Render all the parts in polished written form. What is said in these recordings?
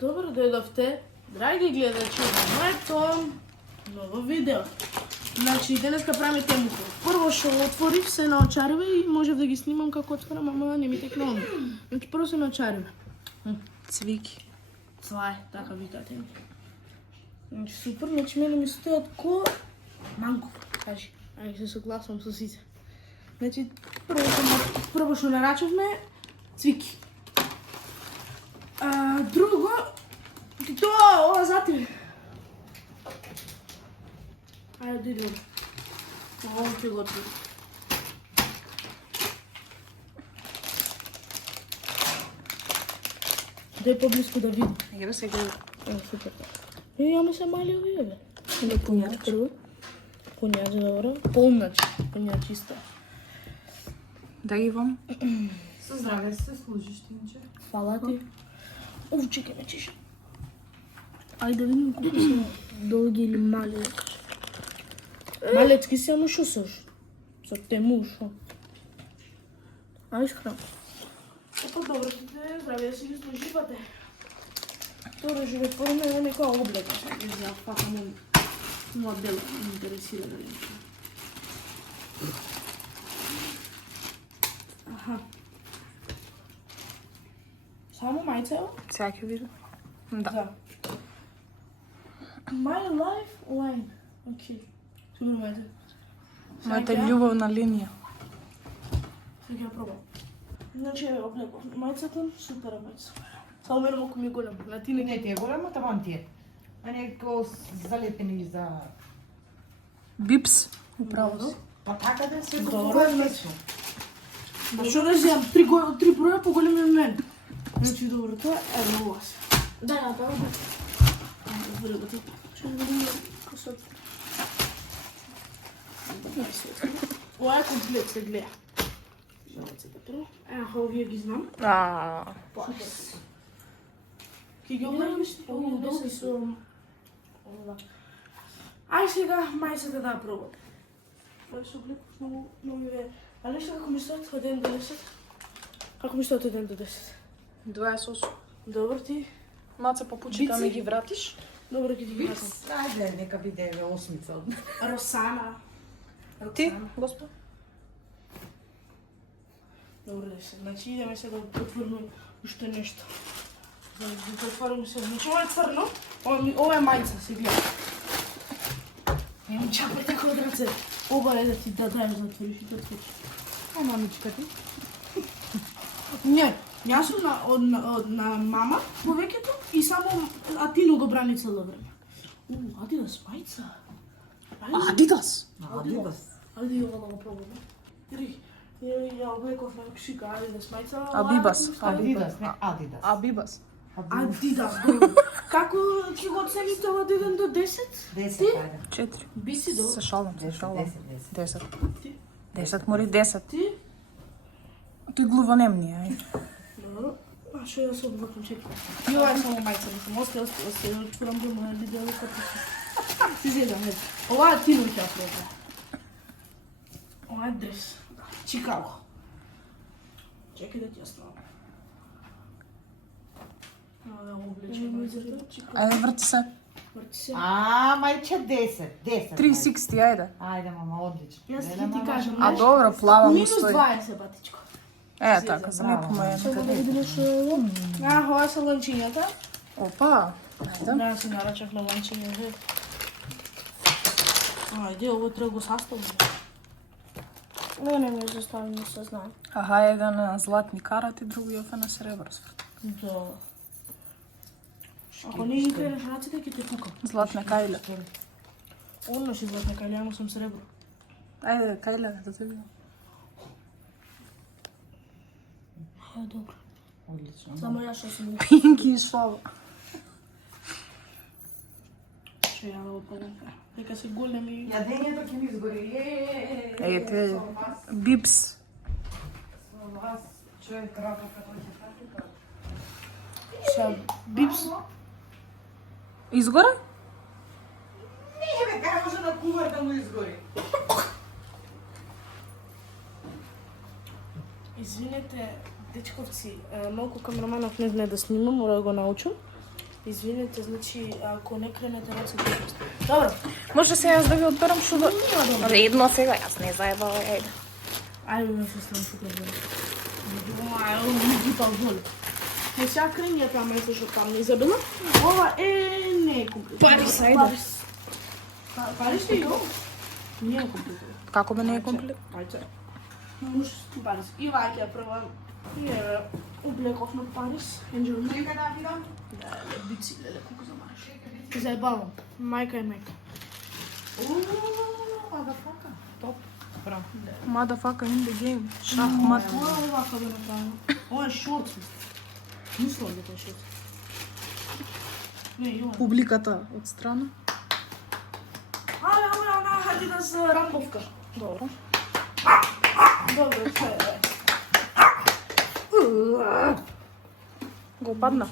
Добро дојдовте, драги гледачи, на моето ново видео. Значи, денеска правиме темуко. Прво што отворив се наочарива и можев да ги снимам како отворам, ама не ми текна оно. Значи, прво се наочарива. Цвики. Цвај, така викате ми. Значи, супер, значи мене ми стојат ко манко. Кажи, ајде се согласувам со сите. Значи, прво што нарачавме, цвики. Друго, тоа, ова за тебе. Ајде, дојдем. Ова ќе го отворим. Дај поблиску да видим. Еве се гледа. Супер. Јаме се мали овие, бе. Или пунјач прво. Пунјач, добро. Полнач, пунјач исто. Да ги вам. Со здраве се служиш, Тинче. Фала ти. Чекај ме чиша. Ајде да видим колку се долги или мали, да кажем. Малецки се, ама шо сеш? Со тему, шо? Ајде храм. Опа, добро ти те, здраве си ги служивате. Тоа живе по мене некоја облека, што ги за факам модел интересира да ли. Аха. Само мајца? Сега ќе видам. Да. My life line. Окей. Супер мајца. Мојата љубовна линија. Сега ја пробам. Значи, облегов мајцата, супер мајца. Само мене малку ми е голем. На ти Не ти е голема, таван ти е. А не ко залепени за... Бипс. Управо. Па така да се Добро, купува значи. месо. Па што да земам? Три броја поголеми од мене. Значи, добро, тоа е много се. Да, тоа е. Добро, да што да видим косот. Ова е комплет, се гледа. Жалеците прво. Овие ги знам. Ки ги огледам, овие долги со... Ај сега мајцата да пробам. Тоа се облеков многу ми ве. А нешто како ми стоят од 1 до 10? Како ми стоят од 1 до 10? 20. Добро ти. Маца попучи да ми ги вратиш. Добро ќе ти ги кажам. Ајде, нека биде осмица. Росана. Ти, господ? Добро 10. Значи идеме сега да отвориме уште нешто. Да отвориме се. Значи ова е црно. Ова е мајца, се гледа. Нема чапај така од раце. Ова е да ти да дајеш да отвориш и да отвориш. А мамичка ти? Не, јас сум на мама повеќето и само Атино го брани цело време. Адидас мајца. Адидас. Адидас. Ајде ја да го пробаме. Ири, ја облеков на шика Адидас мајца. Абибас. Адидас, не Адидас. Абибас. Адидас, добро. Како ќе го оцените од 1 до 10? 10, Ти? ајде. 4. Биси до. Се шалам, се 10, шалам. 10. 10. Ти? 10, мори 10. Ти? Ти глуванем ни, ај. Добро. А што ја се облакам, чекай. И ова е само мајца, мислам, осте, чурам го моја видео како си зедам, ето. Ова е Тино ќе ја пробам. Ова е дрес. Чикаго. Чекай да ти ја ставам. Да облече мајцата, Чикаго. Ајде, врти се. Врти се. Мајче 10, 10. 360, ајде. Ајде, мама, одлично. Јас ќе ти кажам А нешто. добро, плава ми Минус стои. 20, батичко. Е, така, за ме помоја. Само да видиме што е ово. Ова се ланчињата. Опа. Ајде. Да, си нарачав на ланчиња. Ајде, ово треба го sastavim. Не ми заставим, не се знае. Аха, еден на златни карати, другиот е на сребро сврт. Да. Ако не ги кренеш раците, ќе те пукам. Златна кајля. Одно си златна кајля, ама сум сребро. Ајде, кајля, да те видам. Добро. Одлично. Само јас што сум Пинки и слава. Што ја да го пробам. Нека се големи. Јадењето ќе ми изгори. Ете, бипс. Со вас, човек рака како ќе така. Са бипс. Изгора? Не, бе, как може на кувар да му изгори? Извинете, дечковци, малку камераманов не знае да снима, мора да го научам. Извинете, значи, ако не кренете рацете, добро. Може се јас да ви одберам шугар? Редно сега, јас не заебав, ајде. Ајде да се ставам шугар, бе. Ајде, па воли. Не сега кренија таа место што там не забила. Ова не е комплет. Парис, ајде. Парис е јо? Не е комплет. Како бе не е комплет? Ајде. Муш, Парис. И ваќе прва. Ја облековме Парис. Енџел. Нека да видам. Бици, леле, колку замараш. Се заебавам. Мајка и мајка. Мадафака. Топ. Браво. Motherfucker in the game. Шахмат. Ова е вака бе направено. Ова е шорт, мислам дека е шорт. Не, јо. Публиката од страна. Она Адидас рамбовка. Добро. Добро, е. Го падна.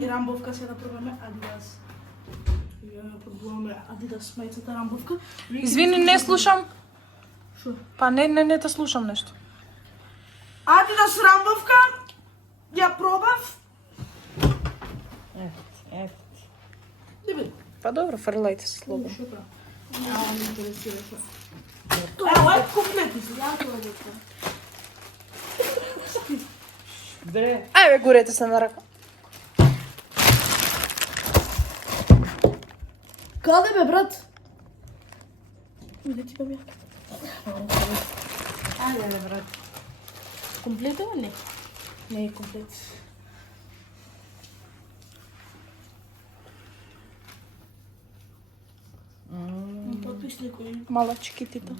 И рамбовка се да пробаме Адидас. Ја пробуваме Адидас мајцата рамбовка. Извини, не слушам. Шо? Па не те слушам нешто. Адидас рамбовка. Ја пробав. Ефт. Дебе. Па добро, фрлајте се слободно. Шо правам? Ја не интересира шо. Ова е комплет, ја тоа го правам. Дре. Ајде, гурете се на рака. Каде бе, брат? Иде ти бе. Ајде, брат. Комплет е не? Не е комплет. Потпиш некој. Мала чикитита.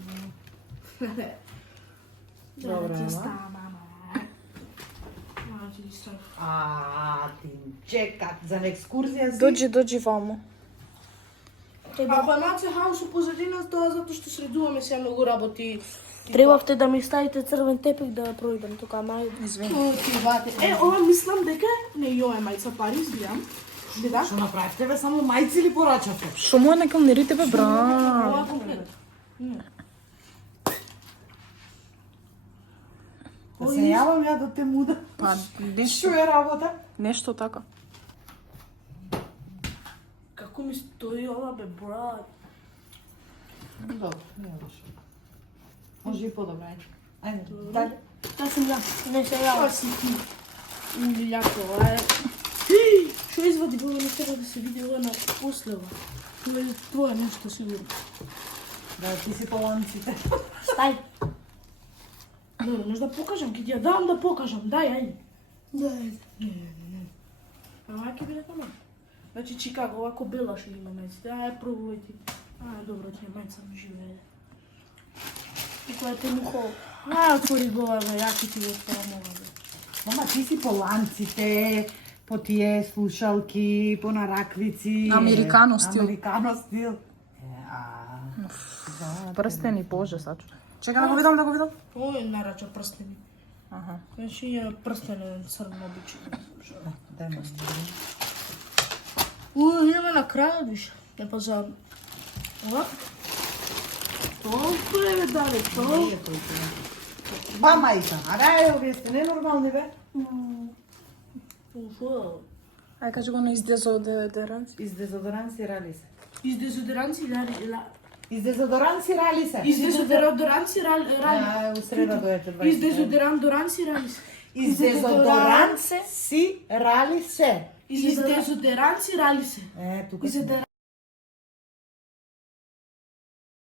Добре, Ти ама. става, мама. Ти става. Ти чекат за екскурзија си. Доđi вамо. Баба Наце хаус у позадина, тоа затоа што средуваме се многу работи. Требавте да ми ставите црвен тепик да ја пројдам тука, мај. Извини. Ова мислам дека не јо е мајца Парис, видам. Вида? Што направивте бе, само мајци или порачавте? Шо му е на калнерите бе, бра? Ова комплет. Да се јавам ја до те муда. Па, Што е работа? нешто така. Како ми стои ова бе, брат? Добро, не е лошо. Може и подобро, ајде. Ајде, Таа сум ја. Не се ја. Тоа си ти. Лилјако, ова е. Шо извади бе, не треба да се види ова на послева. Тоа е твое нешто сигурно. Да, ти си по ланците. Стај. Добро, можеш да покажам, ќе ти ја дам да покажам. Дај, ајде. Дај. Не. Ама ќе биде таму. Значи Чикаго, овако бела што има мајците. Ај, пробувај ти. Добро, ти е мајца ми живее. И која те му хол. Отвори го ова, ја ќе ти го отворам ова, бе. Мама, ти си по ланците, по тие слушалки, по нараквици. Американо стил. Американо стил. Прстени, боже, сачу. Чека да го видам, Ој е нарача прстени. Аха. Значи ја прстенен црн обичен. Дај ме. Имаме на крајот, виш. Не па за... Ова? Толку е бе, дале, толку. Ба, мајка, арај, овие сте ненормални, бе. Уфу. Ај, кажи го на издезодеранци. Из дезодоранси рали се. Из дезодоранци Из дезодоранси рали се. Из дезодоранци рали. У среда дојдете 20. Из дезодоранци рали се. Из дезодоранси рали се. Из дезодоранци рали се. Тука.